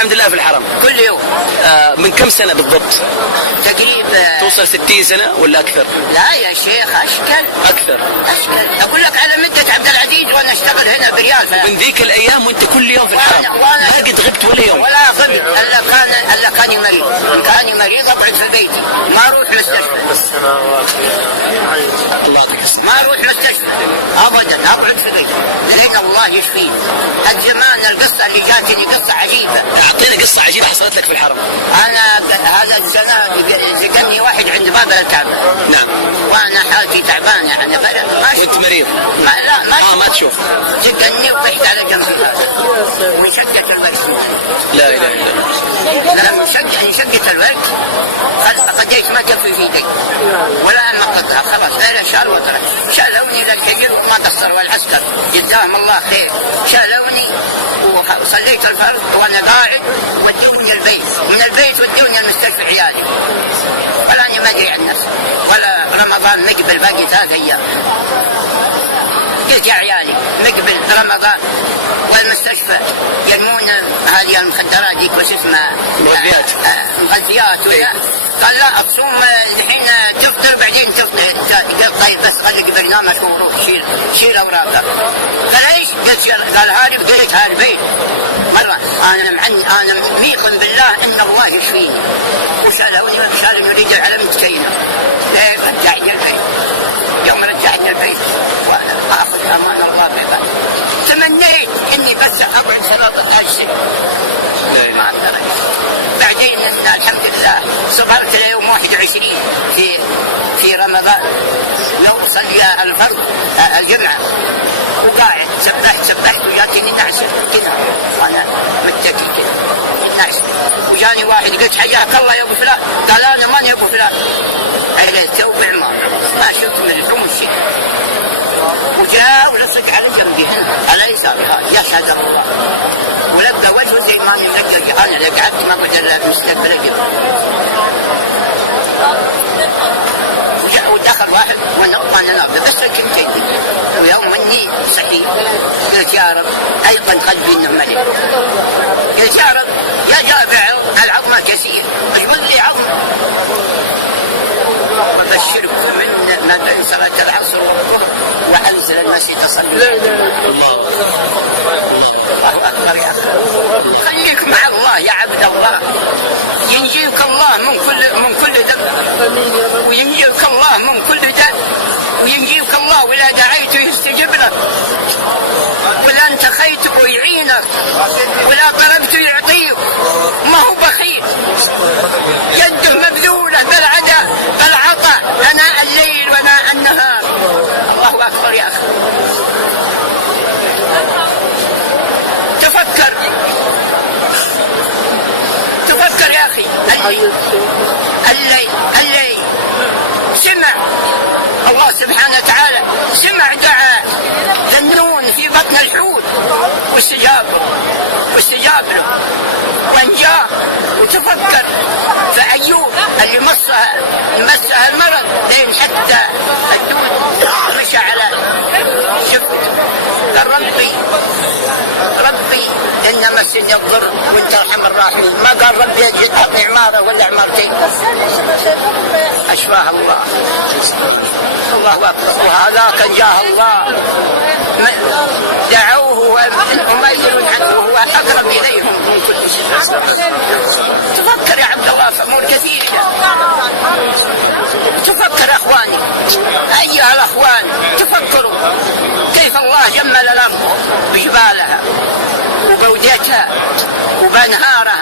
الحمد لله في الحرم كل يوم. من كم سنة بالضبط؟ تقريبا توصل 60 سنة ولا أكثر؟ لا يا شيخ أشكل. أكثر. أقول لك على مدة عبد العزيز وأنا أشتغل هنا بريال. من ذيك الأيام وأنت كل يوم في الحرم؟ ما قد غبت ولا يوم؟ ولا غبت إلا كاني مريض. إن كاني مريض أقعد في بيتي ما أروح مستشفى. الله يعطيك الصحة. ما أروح مستشفى أبدا، أقعد في بيتي لأن الله يشفيني. الزمان القصة اللي جاتني قصة عجيبة. أعطينا قصة عجيبة حصلت لك في الحرم. أنا هذا السنة زقني واحد عند باب التعبان. نعم. وأنا حالتي تعبانة يعني وأنت مريض؟ ما تشوف. زقني وطحت على جنبي وانشقت الورك. لا إله إلا الله. لما انشقت الورك خديت ما كفي في يدي ولا نقضها خلاص غير شال وترك. شالوني للكبير وما قصر والعسكر جزاهم الله خير. شالوني وصليت الفرض وانا قاعد ودوني البيت، من البيت ودوني المستشفى عيالي ولا اني ما ادري عن نفسي ولا رمضان مقبل باقي 3 أيام. قلت يا عيالي مقبل رمضان والمستشفى يرمون هذه المخدرات ديك وش اسمها مغذيات ولا قال لا اصوم الحين تفطر بعدين تفطر. طيب بس غلق برنامج وروح شيل اوراقك. قال ايش؟ قال هارب. قلت هاربين مره انا ميقن بالله ان الله يشفيني. وسالوني يريد العلم تكينه. ليه رجعني البيت؟ يوم رجعني البيت وانا اخذ امان الله بعباده. تمنيت اني بس اقعد 13 سنه. بعدين الحمد لله صبرت ليوم 21 في رمضان يوم صلي الفرض الجمعه وقاعد سبحت وجاتني نعسه كذا وانا متكي كذا نعسه. وجاني واحد قلت حياك الله يا ابو فلان. قال انا ماني ابو فلان. عليت وبعمار ما شفت من الحوم شيء. وجاء ولصق على جنبي هنا على يساري يشهد الله ولقى وجهه زي ما لقى. انا قعدت ما قلت الا مستقبل الجبل. ودخل واحد وانا نابض بس كنت ويوم اني صحيح قلت يا رب ايضا قلبي انه مليء. قلت يا رب يا جابع العظمه كثير اشغل لي عظم. وبشركم من ما بين صلاه العصر والظهر وانزل المسجد تصلي. الله اكبر يا اخي. خليك مع الله يا عبد الله ينجيك الله من كل ذنب وينجيك الله من كل ذنب وينجيك الله ولا دعيت يستجب لك ولا انتخيت ويعينك ولا طلبت يعطيك. ما هو بخيل يده مبذوله بالعطاء اناء الليل وناء النهار. الله اكبر يا اخي. تفكر يا اخي. اللي سمع الله سبحانه وتعالى سمع دعاء ذنون في بطن الحوت واستجاب له وانجاه. وتفكر فأيوب اللي مسها المرض لين حتى الدود مشى على شفت. قال ربي إن مسني الضر وانت ارحم الراحمين. ما قال ربي اجد اعطني عماره ولا عمارتين. اشفاه الله اكبر. وهذا كان جاه الله دعوه وميل عنه وهو اقرب اليهم من كل شيء. تفكر يا عبد الله في امور كثيره. تفكر اخواني ايها الاخوان تفكروا كيف الله جمل الارض بجبالها وبوديتها وبانهارها